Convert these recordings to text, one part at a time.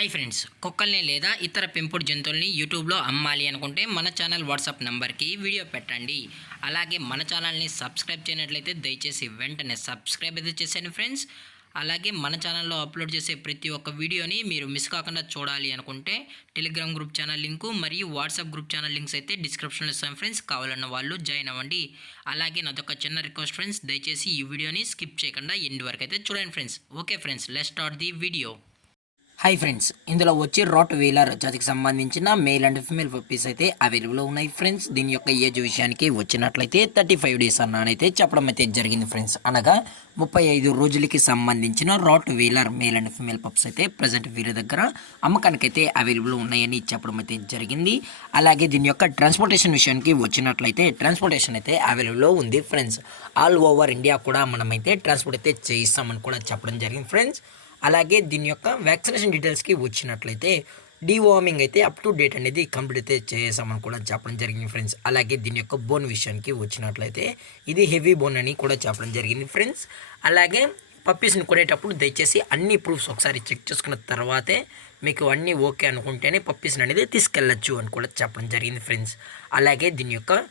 Hi friends, కుక్కల్ని లేదా ఇతర పెంపుడు జంతువుల్ని యూట్యూబ్లో అమ్మాలి అనుకుంటే మన ఛానల్ వాట్సాప్ నెంబర్కి వీడియో పెట్టండి. అలాగే మన ఛానల్ని సబ్స్క్రైబ్ చేయనట్లయితే దయచేసి వెంటనే సబ్స్క్రైబ్ అయితే చేసేయండి ఫ్రెండ్స్. అలాగే మన ఛానల్లో అప్లోడ్ చేసే ప్రతి ఒక్క వీడియోని మీరు మిస్ కాకుండా చూడాలి అనుకుంటే టెలిగ్రామ్ గ్రూప్ ఛానల్ లింకు మరియు వాట్సాప్ గ్రూప్ ఛానల్ లింక్స్ అయితే డిస్క్రిప్షన్లో ఇస్తాం ఫ్రెండ్స్. కావాలన్న వాళ్ళు జాయిన్ అవ్వండి. అలాగే నాదొక చిన్న రిక్వెస్ట్ ఫ్రెండ్స్, దయచేసి ఈ వీడియోని స్కిప్ చేయకుండా ఎండ్ వరకు అయితే చూడండి friends. Okay friends, let's start the video. Hi friends, ఇందులో వచ్చి రాట్ వీలర్ జాతికి సంబంధించిన మేల్ అండ్ ఫిమేల్ పప్పీస్ అయితే అవైలబుల్లో ఉన్నాయి ఫ్రెండ్స్. దీని యొక్క ఏజ్ విషయానికి వచ్చినట్లయితే 35 days అన్నానైతే చెప్పడం అయితే జరిగింది ఫ్రెండ్స్. అనగా 35 రోజులకి సంబంధించిన Rottweiler male and female pups అయితే ప్రజెంట్ వీరి దగ్గర అమ్మకానికి అయితే అవైలబుల్ ఉన్నాయని చెప్పడం అయితే జరిగింది. అలాగే దీని యొక్క ట్రాన్స్పోర్టేషన్ విషయానికి వచ్చినట్లయితే ట్రాన్స్పోర్టేషన్ అయితే అవైలబుల్లో ఉంది ఫ్రెండ్స్. ఆల్ ఓవర్ ఇండియా కూడా మనమైతే ట్రాన్స్పోర్ట్ అయితే చేయిస్తామని కూడా చెప్పడం జరిగింది ఫ్రెండ్స్. అలాగే దీని యొక్క వ్యాక్సినేషన్ డీటెయిల్స్కి వచ్చినట్లయితే డీవార్మింగ్ అయితే అప్ టు డేట్ అనేది కంప్లీట్ అయితే చేసామని కూడా చెప్పడం జరిగింది ఫ్రెండ్స్. అలాగే దీని యొక్క బోన్ విషయానికి వచ్చినట్లయితే ఇది హెవీ బోన్ అని కూడా చెప్పడం జరిగింది ఫ్రెండ్స్. అలాగే పప్పీస్ని కొనేటప్పుడు దయచేసి అన్ని ప్రూఫ్స్ ఒకసారి చెక్ చేసుకున్న తర్వాతే మీకు అన్నీ ఓకే అనుకుంటేనే పప్పీస్ని అనేది తీసుకెళ్ళచ్చు అని కూడా చెప్పడం జరిగింది ఫ్రెండ్స్. అలాగే దీని యొక్క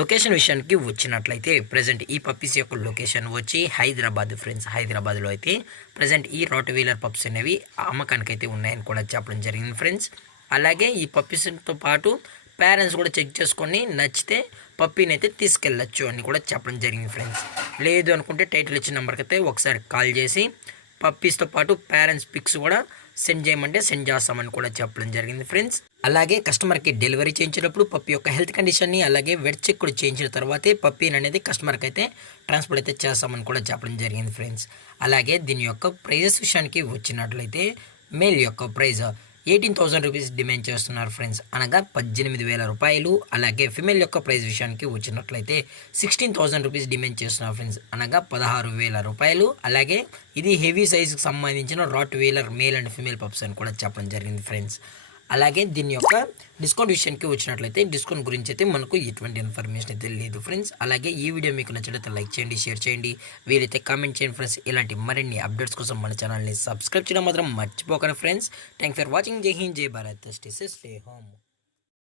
లొకేషన్ విషయానికి వచ్చినట్లయితే ప్రజెంట్ ఈ పప్పీస్ యొక్క లొకేషన్ వచ్చి హైదరాబాద్ ఫ్రెండ్స్. హైదరాబాద్లో అయితే ప్రజెంట్ ఈ రాట్ వీలర్ పప్స్ అనేవి అమ్మకానికి అయితే ఉన్నాయని కూడా చెప్పడం జరిగింది ఫ్రెండ్స్. అలాగే ఈ పప్పీస్తో పాటు పేరెంట్స్ కూడా చెక్ చేసుకొని నచ్చితే పప్పీని అయితే తీసుకెళ్ళచ్చు అని కూడా చెప్పడం జరిగింది ఫ్రెండ్స్. లేదు అనుకుంటే టైటిల్ ఇచ్చిన నెంబర్కి అయితే ఒకసారి కాల్ చేసి పప్పీస్తో పాటు పేరెంట్స్ పిక్స్ కూడా సెండ్ చేయమంటే సెండ్ చేస్తామని కూడా చెప్పడం జరిగింది ఫ్రెండ్స్. అలాగే కస్టమర్కి డెలివరీ చేయించేటప్పుడు పప్పీ యొక్క హెల్త్ కండిషన్ని అలాగే వెట్ చెక్ కూడా చేయించిన తర్వాతే పప్పీని అనేది కస్టమర్కి అయితే ట్రాన్స్పోర్ట్ అయితే చేస్తామని కూడా చెప్పడం జరిగింది ఫ్రెండ్స్. అలాగే దీని యొక్క ప్రైజెస్ విషయానికి వచ్చినట్లయితే మేల్ యొక్క ప్రైజ్ 18,000 రూపీస్ డిమాండ్ చేస్తున్నారు ఫ్రెండ్స్, అనగా 18,000 రూపాయలు. అలాగే ఫిమేల్ యొక్క ప్రైస్ విషయానికి వచ్చినట్లయితే 16,000 రూపీస్ డిమాండ్ చేస్తున్నారు ఫ్రెండ్స్, అనగా 16,000 రూపాయలు. అలాగే ఇది హెవీ సైజుకి సంబంధించిన Rottweiler male and female pups అని కూడా చెప్పడం జరిగింది ఫ్రెండ్స్. అలాగే దీని యొక్క డిస్కౌంట్ విషయానికి వచ్చినట్లయితే డిస్కౌంట్ గురించి అయితే మనకు ఎటువంటి ఇన్ఫర్మేషన్ అయితే లేదు ఫ్రెండ్స్. అలాగే ఈ వీడియో మీకు నచ్చినట్లయితే లైక్ చేయండి, షేర్ చేయండి, వీలైతే కామెంట్ చేయండి ఫ్రెండ్స్. ఇలాంటి మరిన్ని అప్డేట్స్ కోసం మన ఛానల్ని సబ్స్క్రైబ్ చేయడం మాత్రం మర్చిపోకండి ఫ్రెండ్స్. Thanks for watching. జై హింద్, జై Bharat, stay safe, stay home.